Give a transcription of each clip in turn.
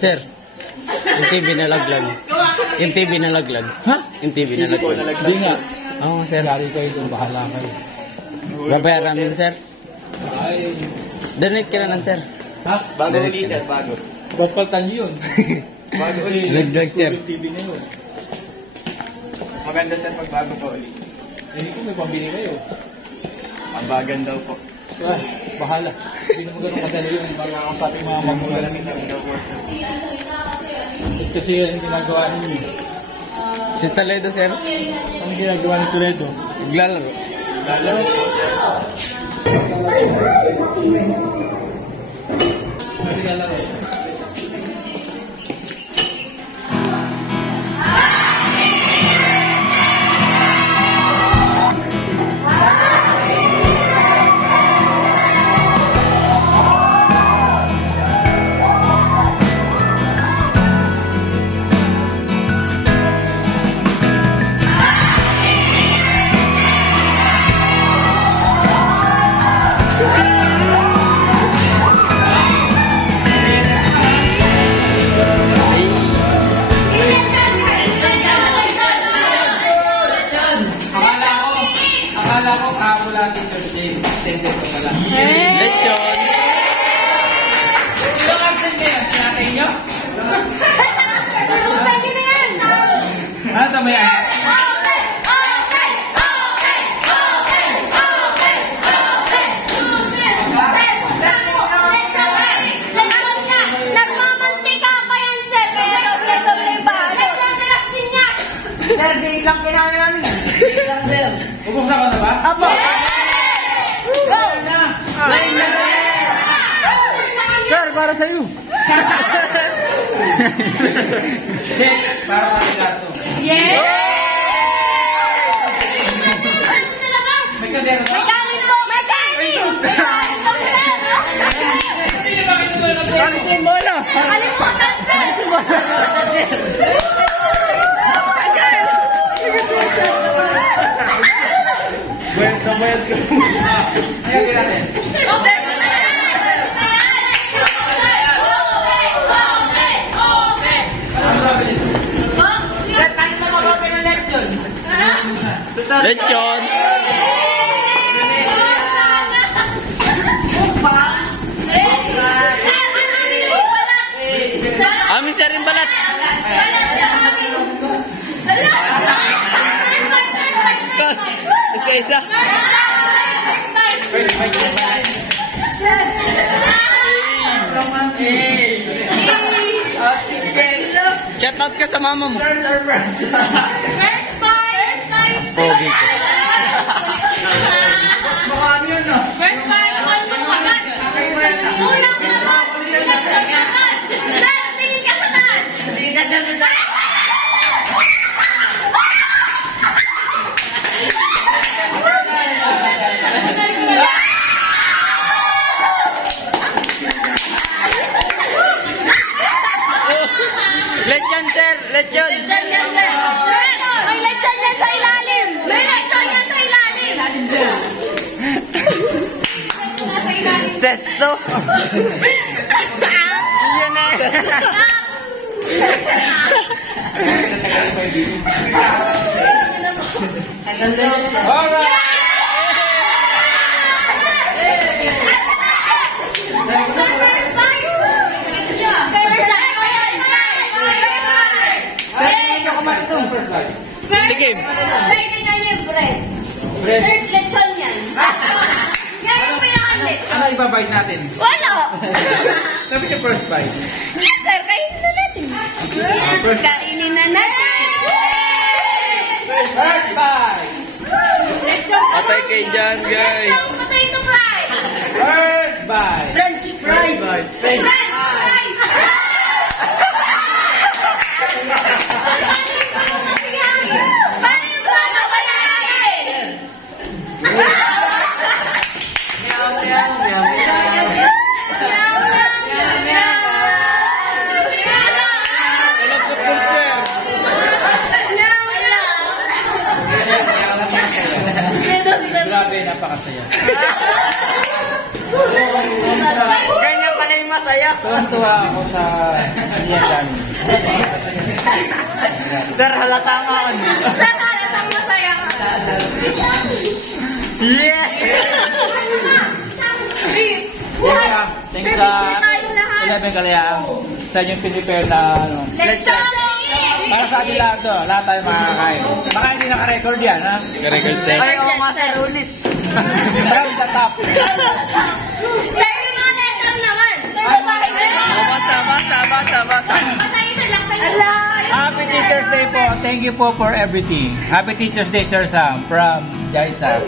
Sir, yung TV nalaglag. Yung TV nalaglag. Ha? Yung TV nalaglag. Hindi nga. Oo, sir. Lari kayo doon, bahala kayo. Babayaran namin, sir. Ay. Donate ka na lang, sir. Ha? Bago uli, sir, bago. Ba't paltan nyo yun? Bago uli. Nagdag, sir. Yung TV na yun. Maganda, sir, pag bago pa uli. Hindi ko may pambili kayo. Mabagan daw po. Ay, bahala. Hindi naman ganun kadali yun. Baka ako sa ating mga magulang. Malamit ang daw po. Kasi yan ang ginagawa ninyo. Si Toledo, sir. Ang ginagawa ni Toledo. Naglalaro. Lalaro po, sir. Ang ginagawa. Akala ko kahapon lang Teacher's Day. Extended ko pala. Lechon. Sino ang absent ngayon? Sinatay nyo? Nabutan nyo na yan! Ano ito may ano? Nagmamantika pa yan, sir. Kaya doble-doble ba? Nagsasalas din yan! Sir, biglang lang kailangan namin. Biglang lang, sir. Bubuksan ko na ba? Apo! Go! Sir, para sa'yo. Hindi, para sa Ricardo. Yes! May kadero May ba? kanin po! May kanin! May kanin po, sir! Hindi nyo ba kinuha ng Bakit yung bola? Kalimutan, sir! Bayad ka. Ayaw natin. Ano ba bilis? Sir, tayo na mag-open ng lecture. Lechon. Amin, sir, yung balat. Isa-isa. First bite na ba? Shout out ka sa mama mo. First bite! Pogi ko. Mukha mo yun, no? First bite! One mo agad! Unang agad! Sir, tingin ka sa taas! Hindi ka dyan sa tayo. Lechon, sir. Lechon. Lechon yan, sir! May lechon yan sa ilalim! May lechon yan sa ilalim! Sa ilalim! Sesto. Yan eh. Alright! First bite. Tigim. Second na yung bread. Bread. Third lechon yan. Yan yung pinaka-lechon. Ano ibabite natin? Wala! Sabi niyo first bite. Yes, sir. Kainin na natin. Kainin na natin. First bite! Lechon. Patay kayo dyan, guys. Lechon potato fry. First bite! French fries. French French fries. Paano yung plano ba natin? Malapot ko, sir. Grabe, napakasaya. Ganyan pala yung masaya. Tuwang-tuwa ako sa niya dami. Sir, halata nga ako. Sir, halatang masaya ka. Yeah! Thanks Sir, sa bigyan tayo lahat. 11 Kalayaan. Sa inyong prepare na ano. Lechon! Para sa atin lahat to, lahat tayo makakain. Baka hindi naka-record yan, ha? Record set. Ay, oo nga, sir, ulit. From the top. Sir, yung mga letter naman. Sir, basahin mo. Basa. Basahin, sir, lang tayo. Happy Teacher's Day po. Thank you po for everything. Happy Teacher's Day, Sir Sam, from Jaisa.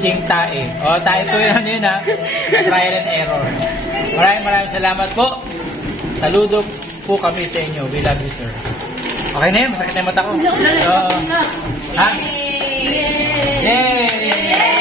Sing tae. O, tae po yun ha. Trial and error. Maraming salamat po. Saludo po kami sa inyo. We love you, sir. Okay na yun. Masakit na yung mata ko. So, ha? Yay! Yay!